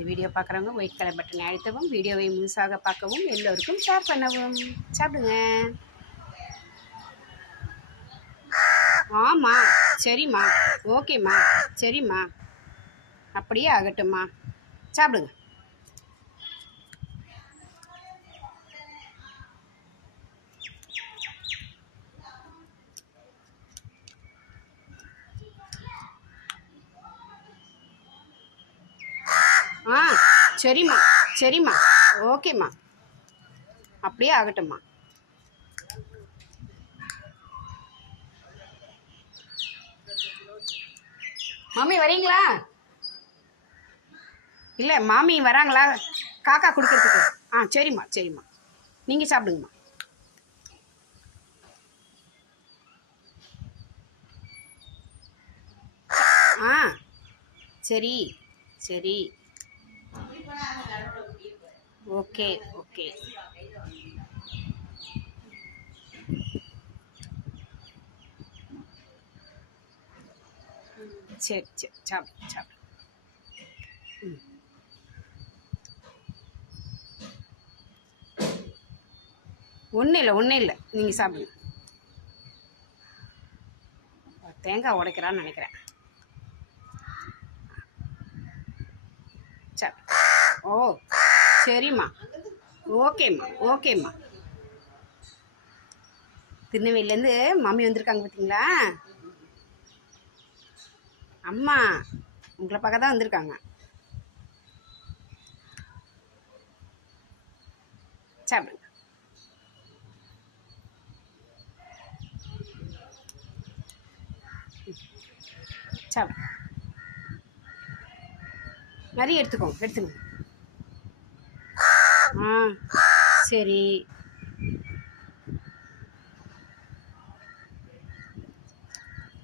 இந்த வீடியோ பார்க்குறவங்க white colour பட்டனை அழுத்தவும் வீடியோவை முழுசாக பார்க்கவும் எல்லோருக்கும் ஷேர் பண்ணவும். சாப்பிடுங்க. ஆமாம் சரிம்மா. ஓகேம்மா சரிம்மா. அப்படியே ஆகட்டும்மா. சாப்பிடுங்க. ஆ சரிம்மா சரிம்மா. ஓகேம்மா. அப்படியே ஆகட்டும்மா. மாமி வரீங்களா? இல்லை மாமி வராங்களா? காக்கா கொடுக்கறதுக்கு. ஆ சரிம்மா சரிம்மா. நீங்கள் சாப்பிடுங்கம்மா. ஆ சரி சரி. Okay okay. சரி சரி சாப்பிடு சாப்பிடு. ம் ஒன்றும் இல்லை ஒன்றும் இல்லை. நீங்கள் சாப்பிடுங்க. தேங்காய் உடைக்கிறான்னு நினைக்கிறேன். சரி ஓ சரிம்மா. ஓகேம்மா ஓகேம்மா. திருநெல்வேலிலேருந்து மம்மி வந்திருக்காங்க பார்த்தீங்களா? அம்மா உங்களை பார்க்க தான் வந்திருக்காங்க. சாப்பிடுங்க. சாப்பிடு நிறைய எடுத்துக்கோங்க எடுத்துக்கோங்க ஆ சரி.